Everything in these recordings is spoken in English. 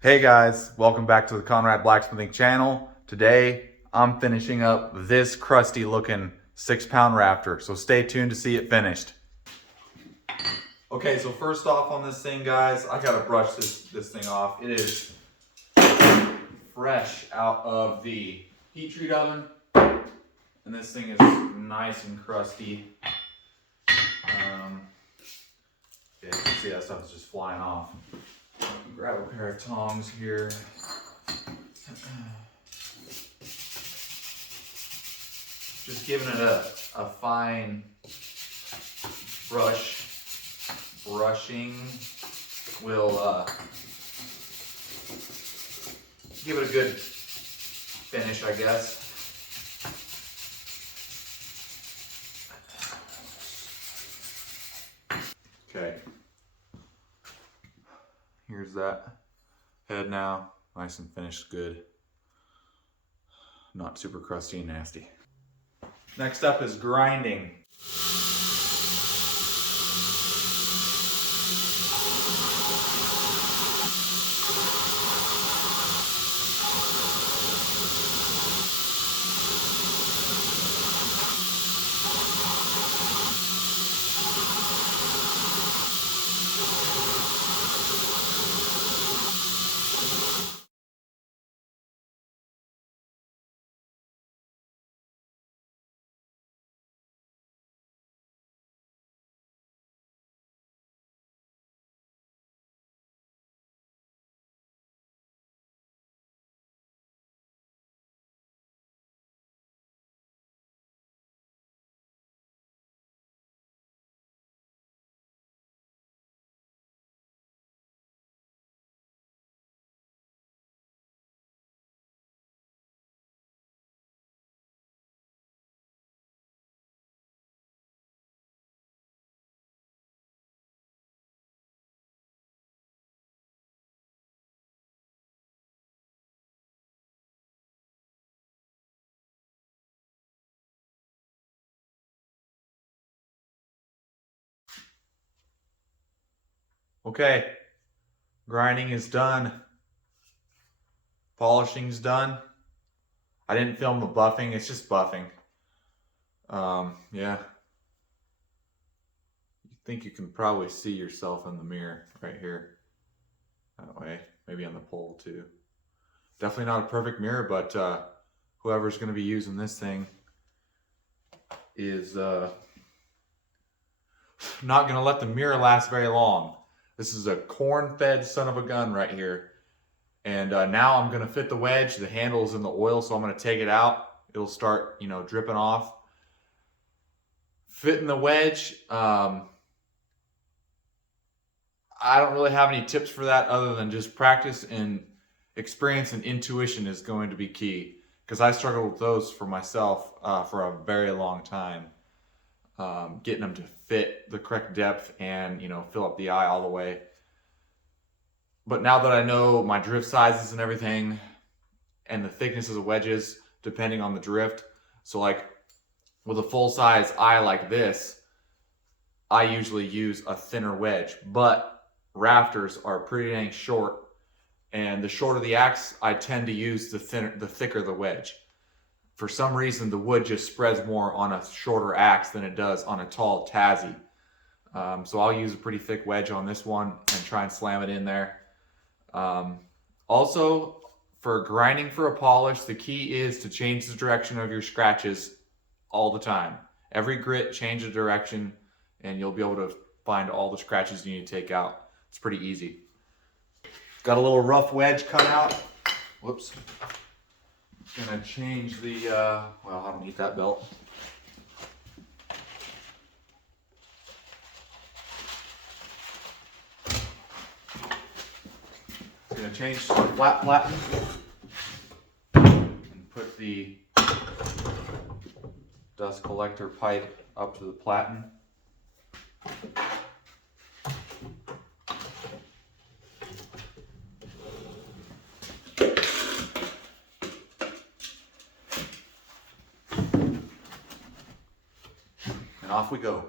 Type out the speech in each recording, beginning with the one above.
Hey guys, welcome back to the Conrad Blacksmithing channel. Today I'm finishing up this crusty looking 6-pound Rafter, so stay tuned to see it finished. Okay, so first off on this thing, guys, I gotta brush this thing off. It is fresh out of the heat treat oven, and this thing is nice and crusty. Yeah, you can see that stuff is just flying off. Grab a pair of tongs here. Just giving it a fine brushing will give it a good finish, I guess. Okay. Here's that head now, nice and finished, good. Not super crusty and nasty. Next up is grinding. Okay, grinding is done. Polishing's done. I didn't film the buffing, it's just buffing. Yeah. You think you can probably see yourself in the mirror right here. That way, maybe on the pole too. Definitely not a perfect mirror, but whoever's gonna be using this thing is not gonna let the mirror last very long. This is a corn-fed son of a gun right here. And now I'm gonna fit the wedge. The handle's in the oil, so I'm gonna take it out. It'll start, dripping off. Fitting the wedge, I don't really have any tips for that other than just practice and experience, and intuition is going to be key. Because I struggled with those for myself for a very long time. Getting them to fit the correct depth and, fill up the eye all the way. But now that I know my drift sizes and everything, and the thickness of the wedges, depending on the drift. So like with a full size eye like this, I usually use a thinner wedge, but rafters are pretty dang short. And the shorter the axe, I tend to use the thicker the wedge. For some reason, the wood just spreads more on a shorter axe than it does on a tall Tassie. So I'll use a pretty thick wedge on this one and try and slam it in there. Also, for grinding for a polish, the key is to change the direction of your scratches all the time. Every grit, change the direction, and you'll be able to find all the scratches you need to take out. It's pretty easy. Got a little rough wedge cut out. Whoops. Gonna change the, well, I don't need that belt. Gonna change to flat platen and put the dust collector pipe up to the platen. And off we go.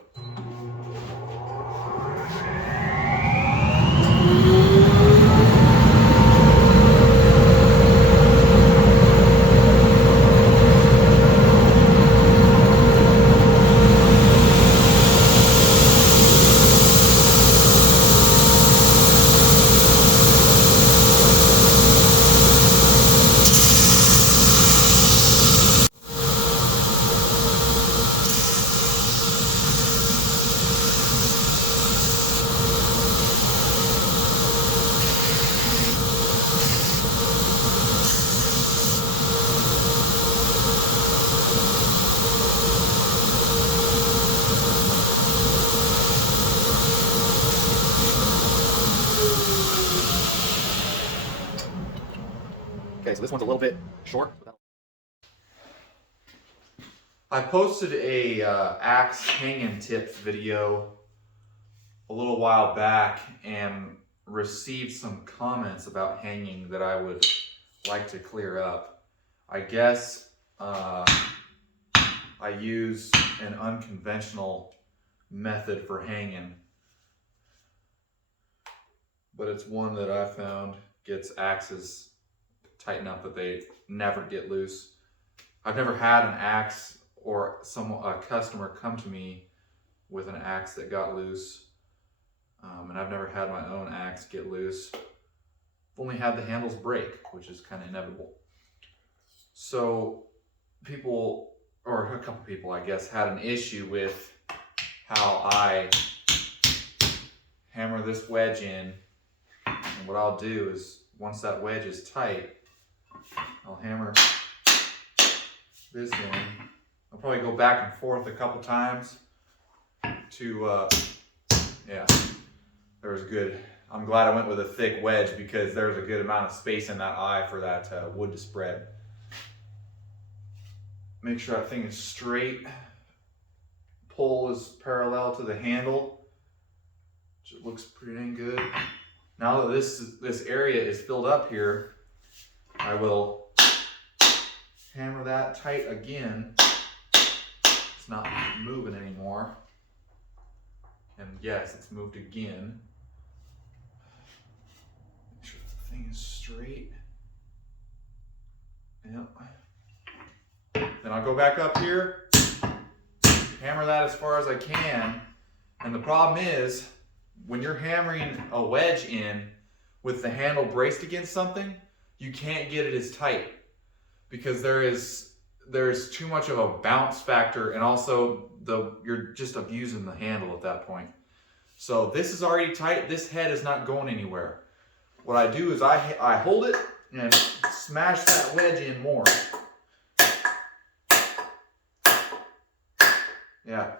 Okay, so this one's a little bit short. I posted a axe hanging tips video a little while back and received some comments about hanging that I would like to clear up. I guess I use an unconventional method for hanging, but it's one that I found gets axes tighten up but they never get loose. I've never had an axe or a customer come to me with an axe that got loose, and I've never had my own axe get loose. I've only had the handles break, which is kind of inevitable. So people, or a couple people I guess, had an issue with how I hammer this wedge in. And what I'll do is, once that wedge is tight, I'll hammer this in. I'll probably go back and forth a couple times to, yeah, there was good. I'm glad I went with a thick wedge because there's a good amount of space in that eye for that wood to spread. Make sure that thing is straight. Pole is parallel to the handle, which looks pretty dang good. Now that this area is filled up here, I will hammer that tight again. It's not moving anymore. And yes, it's moved again. Make sure the thing is straight. Yep. Then I'll go back up here, hammer that as far as I can. And the problem is, when you're hammering a wedge in with the handle braced against something, you can't get it as tight because there's too much of a bounce factor, and also you're just abusing the handle at that point. So this is already tight. This head is not going anywhere. What I do is I hold it and smash that wedge in more. Yeah.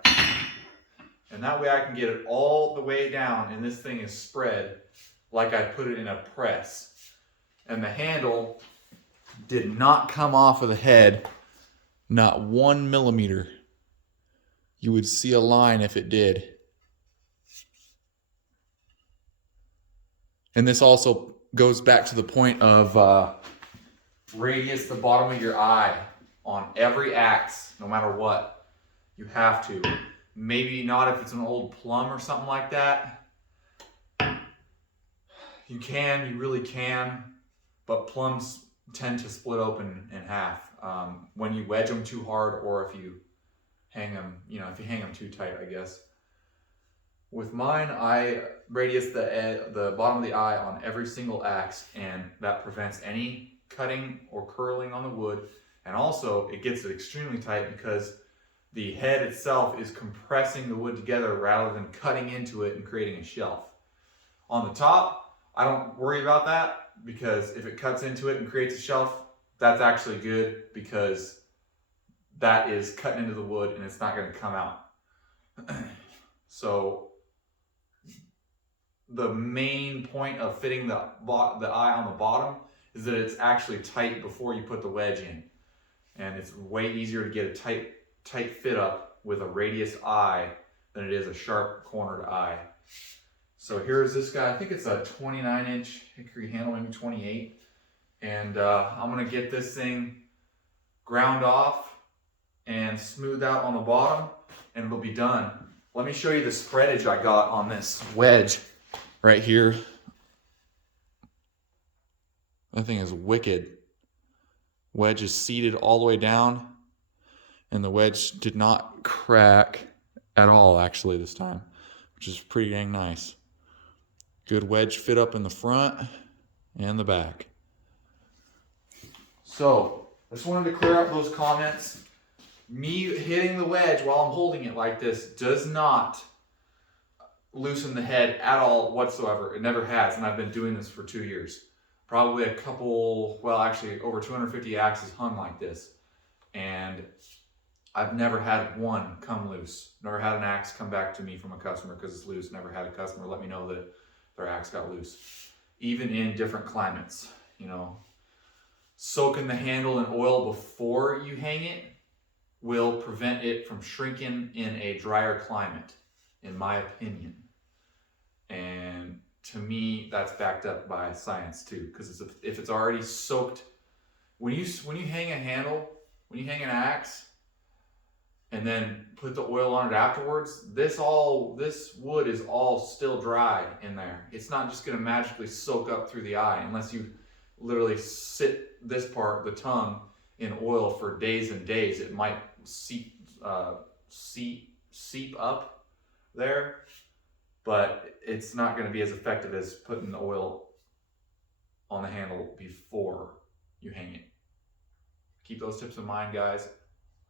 And that way I can get it all the way down and this thing is spread like I put it in a press. And the handle did not come off of the head, not 1 millimeter. You would see a line if it did. And this also goes back to the point of radius the bottom of your eye on every axe, no matter what. You have to. Maybe not if it's an old plum or something like that. You really can, but plums tend to split open in half when you wedge them too hard, or if you hang them, if you hang them too tight, I guess. With mine, I radius the bottom of the eye on every single axe, and that prevents any cutting or curling on the wood. And also, it gets it extremely tight because the head itself is compressing the wood together rather than cutting into it and creating a shelf. On the top, I don't worry about that because if it cuts into it and creates a shelf, that's actually good because that is cutting into the wood and it's not going to come out. So the main point of fitting the eye on the bottom is that it's actually tight before you put the wedge in. And it's way easier to get a tight fit up with a radius eye than it is a sharp cornered eye. So here's this guy. I think it's a 29-inch hickory handle, maybe 28. And I'm gonna get this thing ground off and smooth out on the bottom and it'll be done. Let me show you the spreadage I got on this wedge right here. That thing is wicked. Wedge is seated all the way down, and the wedge did not crack at all actually this time, which is pretty dang nice. Good wedge fit up in the front and the back. So I just wanted to clear up those comments. Me hitting the wedge while I'm holding it like this does not loosen the head at all whatsoever. It never has, and I've been doing this for 2 years. Probably actually over 250 axes hung like this. And I've never had one come loose. Never had an axe come back to me from a customer because it's loose. Never had a customer let me know that their axe got loose. Even in different climates, soaking the handle in oil before you hang it will prevent it from shrinking in a drier climate, in my opinion. And to me, that's backed up by science too, because if it's already soaked, when you hang a handle, when you hang an axe, and then put the oil on it afterwards, this wood is all still dry in there. It's not just going to magically soak up through the eye unless you literally sit this part, the tongue, in oil for days and days. It might seep up there, but it's not going to be as effective as putting the oil on the handle before you hang it. Keep those tips in mind, guys.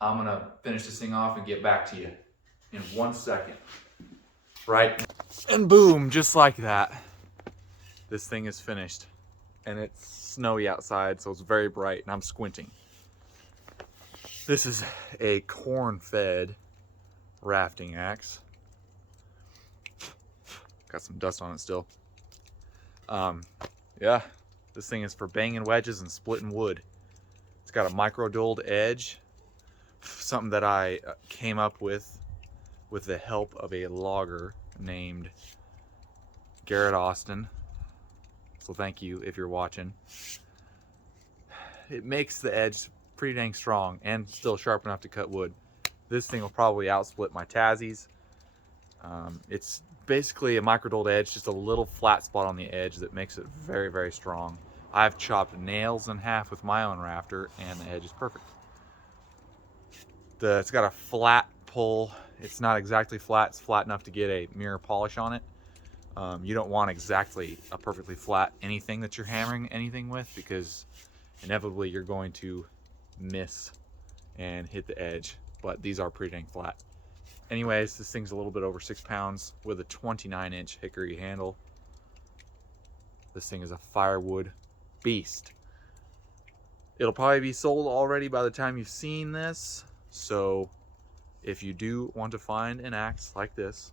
I'm gonna finish this thing off and get back to you in 1 second. Right? And boom, just like that, this thing is finished. And it's snowy outside, so it's very bright, and I'm squinting. This is a corn-fed rafting axe. Got some dust on it still. Yeah, this thing is for banging wedges and splitting wood. It's got a micro-dulled edge. Something that I came up with the help of a logger named Garrett Austin. So thank you if you're watching. It makes the edge pretty dang strong and still sharp enough to cut wood. This thing will probably outsplit my Tassies. It's basically a micro-dulled edge, just a little flat spot on the edge that makes it very, very strong. I've chopped nails in half with my own rafter and the edge is perfect. It's got a flat pull. It's not exactly flat. It's flat enough to get a mirror polish on it. You don't want exactly a perfectly flat anything that you're hammering anything with, because inevitably you're going to miss and hit the edge. But these are pretty dang flat. Anyways, this thing's a little bit over 6 pounds with a 29-inch hickory handle. This thing is a firewood beast. It'll probably be sold already by the time you've seen this. So if you do want to find an axe like this,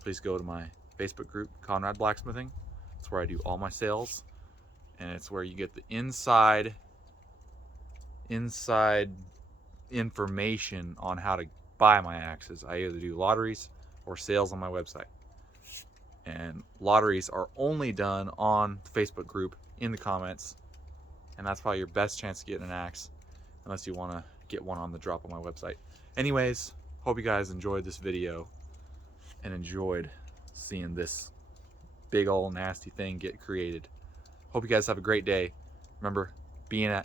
please go to my Facebook group, Conrad Blacksmithing. It's where I do all my sales, and it's where you get the inside information on how to buy my axes. I either do lotteries or sales on my website, and lotteries are only done on the Facebook group in the comments, and that's probably your best chance of getting an axe, unless you want to get one on the drop on my website. Anyways, hope you guys enjoyed this video and enjoyed seeing this big old nasty thing get created. Hope you guys have a great day. Remember, be a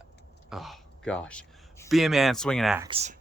man, swing an axe.